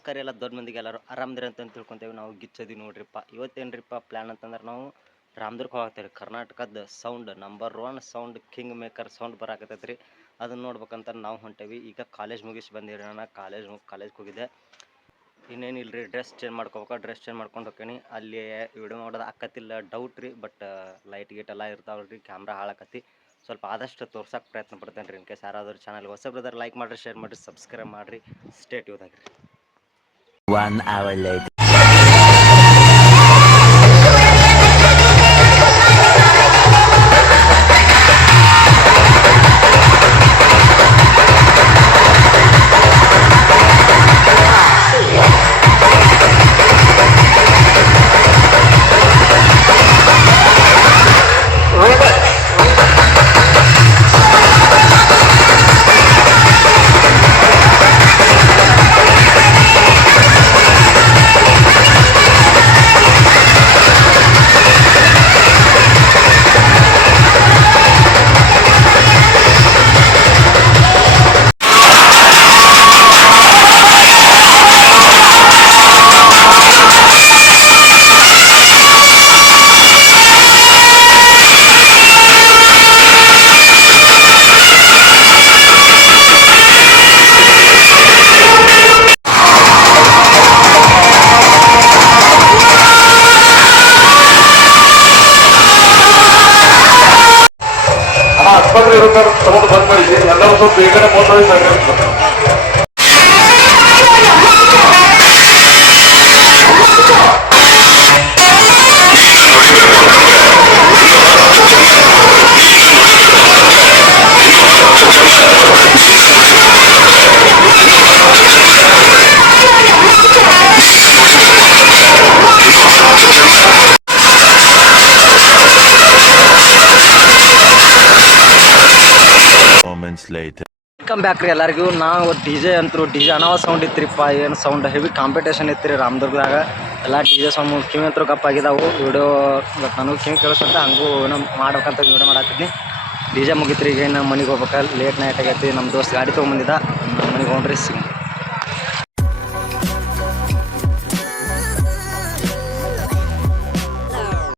ನಮಸ್ಕಾರ ಎಲ್ಲ ದೊಡ್ಡ ಮಂದಿಗೆ ಎಲ್ಲರೂ. ಆರಾಮದಿರಿ ಅಂತ ತಿಳ್ಕೊತೇವೆ. ನಾವು ಗಿಚ್ಚದಿ ನೋಡ್ರಿಪ್ಪ. ಇವತ್ತೇನ್ರಿಪ್ಪ ಪ್ಲ್ಯಾನ್ ಅಂತಂದ್ರೆ ನಾವು ರಾಮದುರ್ಗ ಹೋಗ್ತೇವೆ ಕರ್ನಾಟಕದ sound number one sound king maker sound ಬರಾಕತ್ತೈತೆ ರೀ ಅದನ್ನ ನೋಡ್ಬೇಕಂತ ನಾವು ಹೊಂಟೇವಿ. ಈಗ ಕಾಲೇಜ್ ಮುಗಿಸಿ ಬಂದಿರಿ ನಾನು. ಕಾಲೇಜ್ ಕಾಲೇಜ್ಗೆ ಹೋಗಿದ್ದೆ. ಇನ್ನೇನಿಲ್ಲ ರೀ ಡ್ರೆಸ್ ಚೇಂಜ್ ಮಾಡ್ಕೋಬೇಕು ಡ್ರೆಸ್ ಚೇಂಜ್ ಮಾಡ್ಕೊಂಡು ಹೋಗ್ತೀನಿ ಅಲ್ಲಿ ವಿಡಿಯೋ ಮಾಡೋದು ಆಕತ್ತಿಲ್ಲ ಡೌಟ್ ರೀ. ಬಟ್ ಲೈಟ್ ಗೀಟ್ ಎಲ್ಲ ಇರ್ತಾವಲ್ಲ ರೀ. ಕ್ಯಾಮ್ರಾ ಹಾಳಾಕತ್ತಿ. ಸ್ವಲ್ಪ ಆದಷ್ಟು ತೋರ್ಸಕ್ಕೆ ಪ್ರಯತ್ನ ಪಡ್ತೇನೆ ರೀ ಇನ್ ಕೇಸ್ ಯಾರಾದರೂ ಚಾನಲ್ ಹೊಸ ಬ್ರದರ್ ಲೈಕ್ ಮಾಡಿರಿ ಶೇರ್ ಮಾಡಿರಿ ಸಬ್ಸ್ಕ್ರೈಬ್ ಮಾಡಿರಿ. ಸ್ಟೇಟ್ ಯೂದಾಗ್ರಿ One hour later. ಅಣ್ಣ ಆಸ್ಪತ್ರೆ ಇರುತ್ತೆ ತಗೊಂಡು ಬಂದ್ ಮಾಡಿದ್ವಿ ಎಲ್ಲರೂ ಸ್ವಲ್ಪ ಬೇಗನೆ ಮೋಸ Moments later. ಕಮ್ ಬ್ಯಾಕ್ ರೀ ಎಲ್ಲರಿಗೂ. ನಾವು ಡಿ ಜೆ ಅಂತರು. ಡಿ ಜೆ ಅನಾವ ಸೌಂಡ್ ಇತ್ರಿಪ್ಪ. ಏನು ಸೌಂಡ್ ಹೆವಿ ಕಾಂಪಿಟೇಷನ್ ಇತ್ತು ರೀ ರಾಮದುರ್ಗದಾಗ. ಎಲ್ಲ ಡಿ ಜೆ ಸೌಂಡ್ ಕಿವಿ ಕಪ್ಪಾಗಿದ್ದಾವು ವಿಡಿಯೋ ಇವತ್ತು ನನಗೂ ಕಿವಿ ಕೇಳಿಸುತ್ತೆ ಹಂಗೂ ಏನೋ ಮಾಡ್ಬೇಕಂತ ವಿಡಿಯೋ ಮಾಡಾಕತ್ತೀನಿ. ಡಿ ಜೆ ಮುಗಿತ್ರಿ. ಈಗ ಏನು ಮನೆಗೆ ಹೋಗ್ಬೇಕ. ಲೇಟ್ ನೈಟ್ ಆಗೈತಿ. ನಮ್ಮ ದೋಸ್ತ ಗಾಡಿ ತೊಗೊಂಬಂದಿದ್ದ ಮನೆಗೆ ಹೋಗ್ರಿ. ಸಿಗ್